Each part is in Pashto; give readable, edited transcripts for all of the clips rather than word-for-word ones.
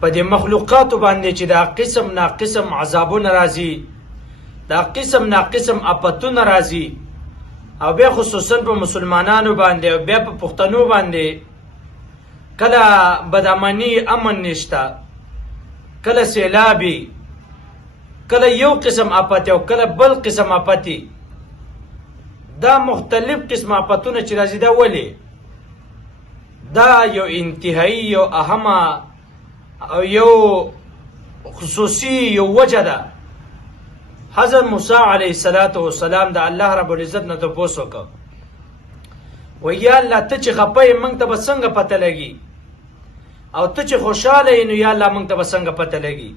په دې مخلوقاتو باندې چې دا قسم نا قسم عذابونه راځي، دا قسم نا قسم اپتونه راځي، او بیا خصوصا په مسلمانانو باندې او بیا په پښتنو باندې کله بدامني امن نشته، کله سیلابي، کله یو قسم اپت او کله بل قسم اپتی. دا مختلف قسم اپتونه چې راځي دا ولې؟ دا یو انتهایی یو اهمه او یو خصوصي یو وجه ده. حضرت موسی علیه السلام د الله رب العزت نه تپوس وکړ، و یا الله ته چې خپه یې موږ ته به څنګه پته لګي، او ته چې خوشحاله یې نو یا الله موږ ته به څنګه پته لګي.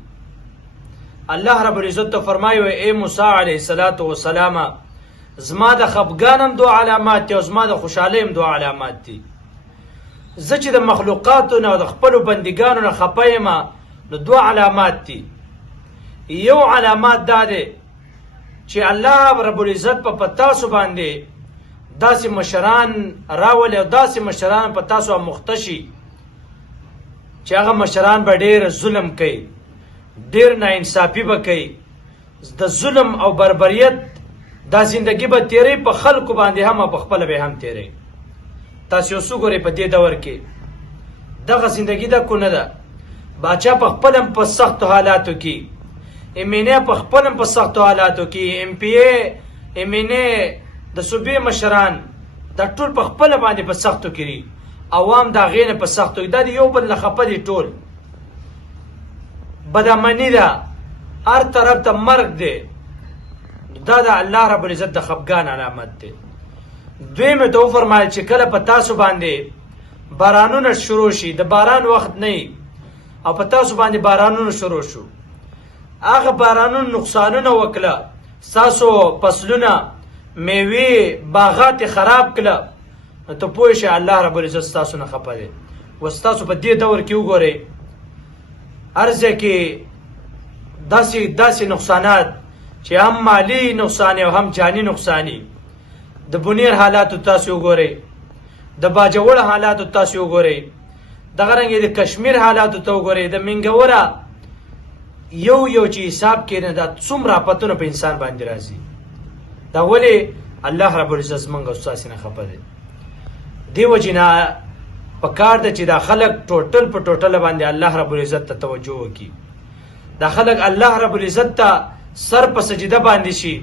الله رب العزت ته فرمایي ای موسی علیه السلام زما د خفګان هم دو علامات دي او زما د خوشحالۍ هم دو علامات دي. زه چې د مخلوقاتو نه او د خپلو بندګانو نه خفه یم نو دو علامات دي. یو علامات دا دی چې الله رب العزت په تاسو باندې داسې مشران راولي او داسې مشران په تاسو مختشي چې هغه مشران به ډېر ظلم کوي، ډېر ناانصافي به کوي، د ظلم او بربریت دا زندگی به تیرې په خلکو باندې هم او په خپله به هم تیرې. تاسو یو څه ګورئ په دې دور کې دغه زندگی ده کو نه ده. باچا په خپل هم په سختو حالاتو کې، امینه په خپل هم په سختو حالاتو کې، ام پی ای امینه د صوبې مشران دا ټول په خپل باندې په سختو کې، عوام دا غینه په سختو دا یو بل نه خپه دي. ټول بدامني ده، هر طرف ته مرګ دی. دا د الله رب العزت د خفګان علامت دی. دویمه ته وفرمایل چې کله په تاسو باندې بارانونه شروع شي، د باران وخت نه او په تاسو باندې بارانونه شروع شو، هغه بارانونه نقصانونه وکړه، ستاسو فصلونه میوې باغات خراب کړه، ته پوه شئ الله رب العزت ستاسو نه خفه دی. و ستاسو په دې دور کې وګورئ هر ځای کې داسې نقصانات چې هم مالی نقصان او هم جانی نقصانی. د بنیر حالاتو تاسو وګورئ، د باجوړ حالاتو تاسو وګورئ، دغه رنګې د کشمیر حالاتو ته وګورئ، د منګوره یو چې حساب کې نه دا څومره اپتونه په انسان باندې راځي. دا ولې؟ الله رب العزت زموږ او ستاسې نه خفه دی. دې وجې نه پکار ده چې دا خلک ټوټل په ټوټله باندې الله رب العزت ته توجه وکړي. دا خلک الله رب العزت ته سر په سجده باندې شي،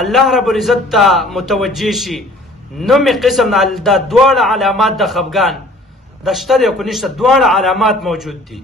الله رب العزت ته متوجه شي. نومې قسم دا دواړه علامات د خفګان د شته دی او که نشته، دواړه علامات موجود دي.